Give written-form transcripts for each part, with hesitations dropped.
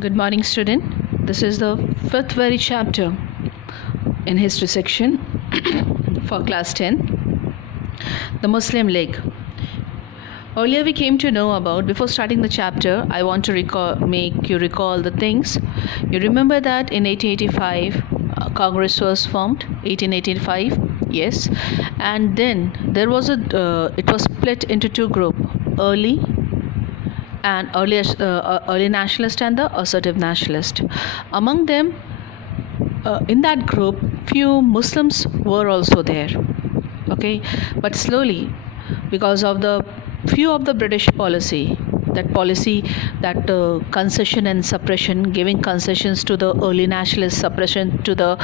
Good morning, student. This is the fifth very chapter in history section for class 10, the Muslim League. Earlier we came to know about, before starting the chapter, I want to make you recall the things. You remember that in 1885, Congress was formed, 1885, yes. And then there was it was split into two groups, early nationalist and the assertive nationalist. Among them, in that group, few Muslims were also there. Okay, but slowly, because of the few of the British policy, that concession and suppression, giving concessions to the early nationalist, suppression to the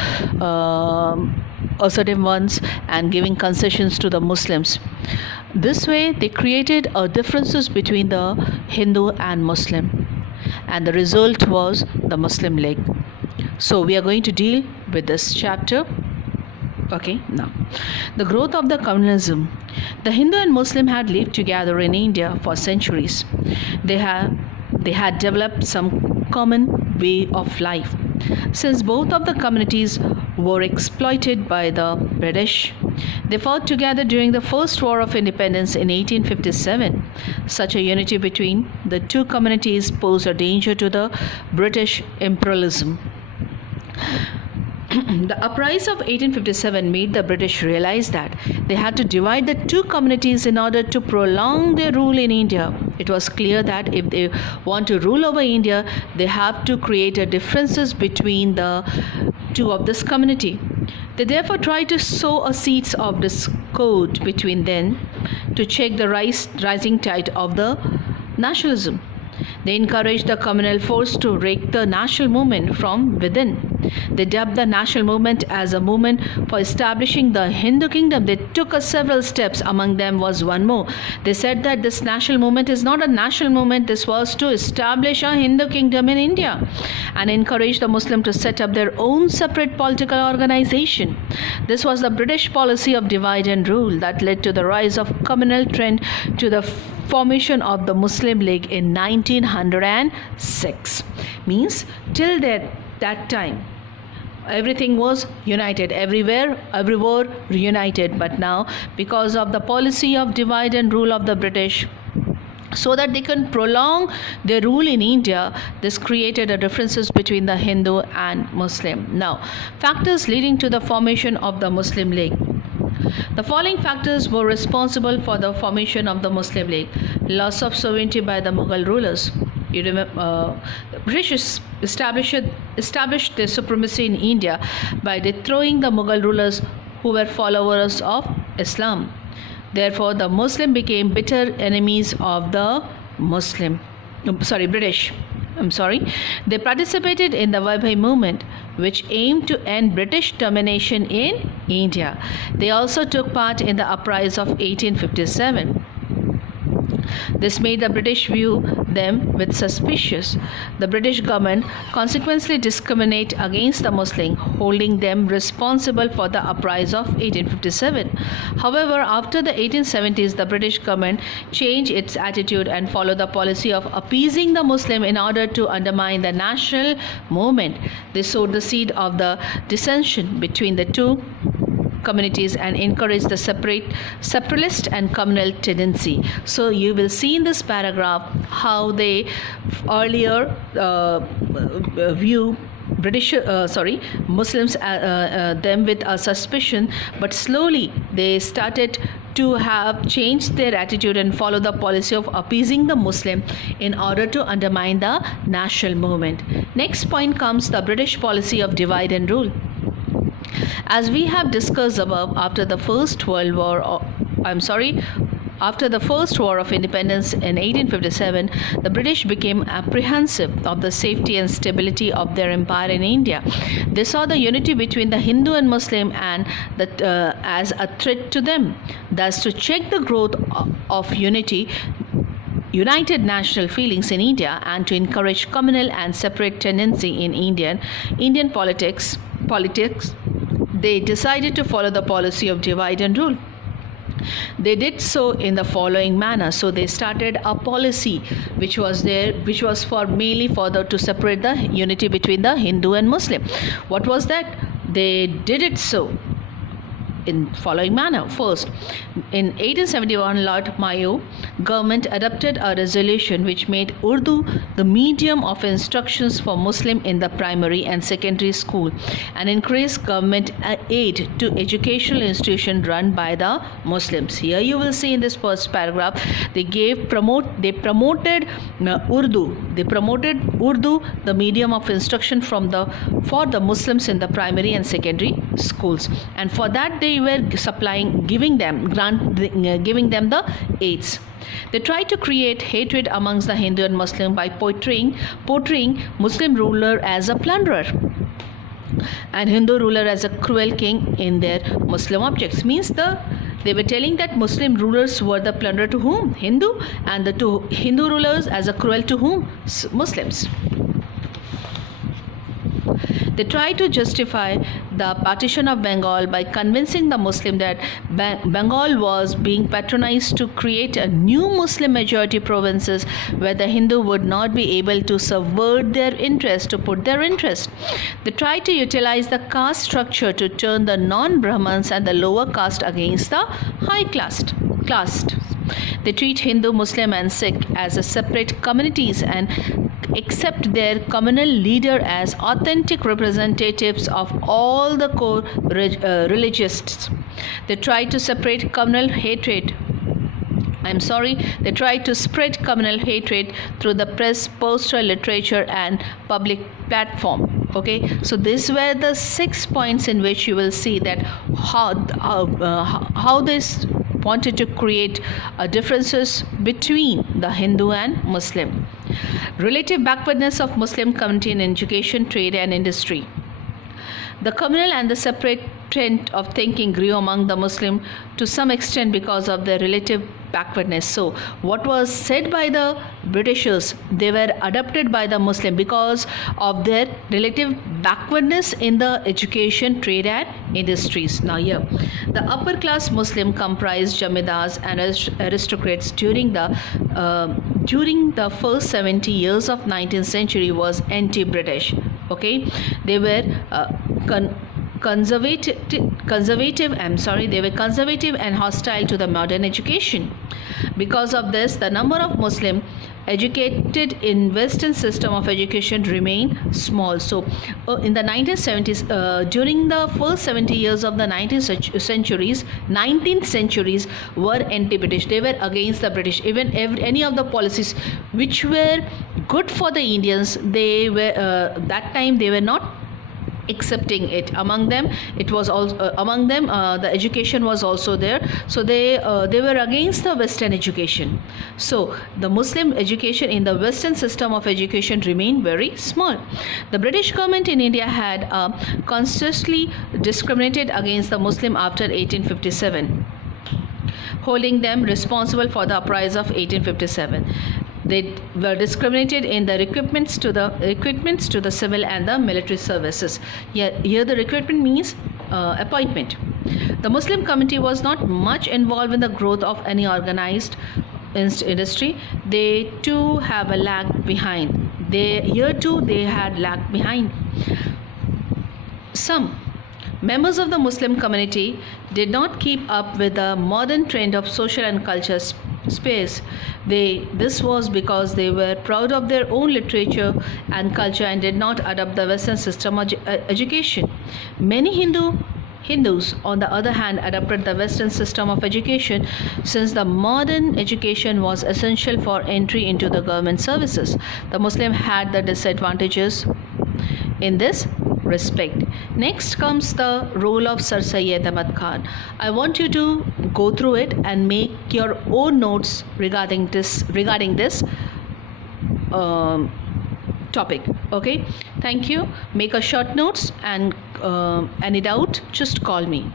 assertive ones, and giving concessions to the Muslims. This way, they created differences between the Hindu and Muslim, and the result was the Muslim League. So we are going to deal with this chapter. Okay, now the growth of the communalism. The Hindu and Muslim had lived together in India for centuries. They had developed some common way of life. Since both of the communities were exploited by the British, they fought together during the First War of Independence in 1857. Such a unity between the two communities posed a danger to the British imperialism. The uprising of 1857 made the British realize that they had to divide the two communities in order to prolong their rule in India. It was clear that if they want to rule over India, they have to create differences between the two of this community. They therefore tried to sow a seeds of discord between them to check the rising tide of the nationalism. They encouraged the communal force to wreck the national movement from within. They dubbed the national movement as a movement for establishing the Hindu kingdom. They took several steps. Among them was one more. They said that this national movement is not a national movement. This was to establish a Hindu kingdom in India and encourage the Muslims to set up their own separate political organization. This was the British policy of divide and rule that led to the rise of communal trend to the formation of the Muslim League in 1906. Means till that time everything was united, everywhere united, but now because of the policy of divide and rule of the British, so that they can prolong their rule in India, this created differences between the Hindu and Muslim. Now, factors leading to the formation of the Muslim League. The following factors were responsible for the formation of the Muslim League. Loss of sovereignty by the Mughal rulers. You remember, the British established their supremacy in India by dethrowing the Mughal rulers who were followers of Islam. Therefore, the Muslim became bitter enemies of the British. They participated in the Vaibai movement, which aimed to end British domination in India. They also took part in the uprising of 1857. This made the British view them with suspicion. The British government consequently discriminated against the Muslims, holding them responsible for the uprising of 1857. However, after the 1870s, the British government changed its attitude and followed the policy of appeasing the Muslim in order to undermine the national movement. They sowed the seed of the dissension between the two communities and encourage the separatist and communal tendency. So you will see in this paragraph how they earlier view Muslims them with a suspicion, but slowly they started to have changed their attitude and follow the policy of appeasing the Muslim in order to undermine the national movement. Next point comes the British policy of divide and rule. As we have discussed above, after the First War of Independence in 1857, the British became apprehensive of the safety and stability of their empire in India. They saw the unity between the Hindu and Muslim and as a threat to them. Thus, to check the growth of united national feelings in India and to encourage communal and separate tendency in Indian politics, they decided to follow the policy of divide and rule. They did so in the following manner. So they started a policy which was for mainly to separate the unity between the Hindu and Muslim. What was that? They did it so in following manner. First, in 1871, Lord Mayo government adopted a resolution which made Urdu the medium of instructions for Muslim in the primary and secondary school and increased government aid to educational institutions run by the Muslims. Here you will see in this first paragraph, they promoted Urdu. They promoted Urdu, the medium of instruction for the Muslims in the primary and secondary schools, and for that they were giving them the aids. They tried to create hatred amongst the Hindu and Muslim by portraying Muslim ruler as a plunderer and Hindu ruler as a cruel king in their Muslim objects. Means they were telling that Muslim rulers were the plunderer to whom? Hindu, and the two Hindu rulers as a cruel to whom? Muslims. They tried to justify the partition of Bengal by convincing the Muslim that Bengal was being patronized to create a new Muslim majority provinces where the Hindu would not be able to subvert their interest, to put their interest. They tried to utilize the caste structure to turn the non-Brahmins and the lower caste against the high caste. They treat Hindu, Muslim and Sikh as a separate communities and accept their communal leader as authentic representatives of all the core religions. They try to separate communal hatred. They try to spread communal hatred through the press, poster, literature and public platform. Okay, so these were the 6 points in which you will see that how this wanted to create differences between the Hindu and Muslim. Relative backwardness of Muslim community in education, trade and industry. The communal and the separate trend of thinking grew among the Muslim to some extent because of their relative backwardness. So what was said by the Britishers, they were adopted by the Muslim because of their relative backwardness in the education, trade and industries. Now here, the upper class Muslim comprised Jamidars and aristocrats during the first 70 years of 19th century was anti-British. Okay, they were conservative and hostile to the modern education. Because of this, the number of Muslim educated in Western system of education remained small. So in the 1970s, during the first 70 years of the 19th centuries were anti-British. They were against the British. Even any of the policies which were good for the Indians, they were that time they were not accepting it. Among them it was also the education was also there, so they were against the Western education. So the Muslim education in the Western system of education remained very small. The British government in India had constantly discriminated against the Muslim after 1857, holding them responsible for the uprising of 1857. They were discriminated in the recruitments to the civil and the military services. Here the recruitment means appointment. The Muslim community was not much involved in the growth of any organized industry. They too have a lag behind. They had lagged behind. Some members of the Muslim community did not keep up with the modern trend of social and culture space. This was because they were proud of their own literature and culture and did not adopt the Western system of education. Many Hindus, on the other hand, adopted the Western system of education since the modern education was essential for entry into the government services. The Muslim had the disadvantages in this respect. Next comes the role of Sir Syed Ahmad Khan. I want you to go through it and make your own notes regarding this topic. Okay, thank you. Make a short notes, and any doubt, just call me.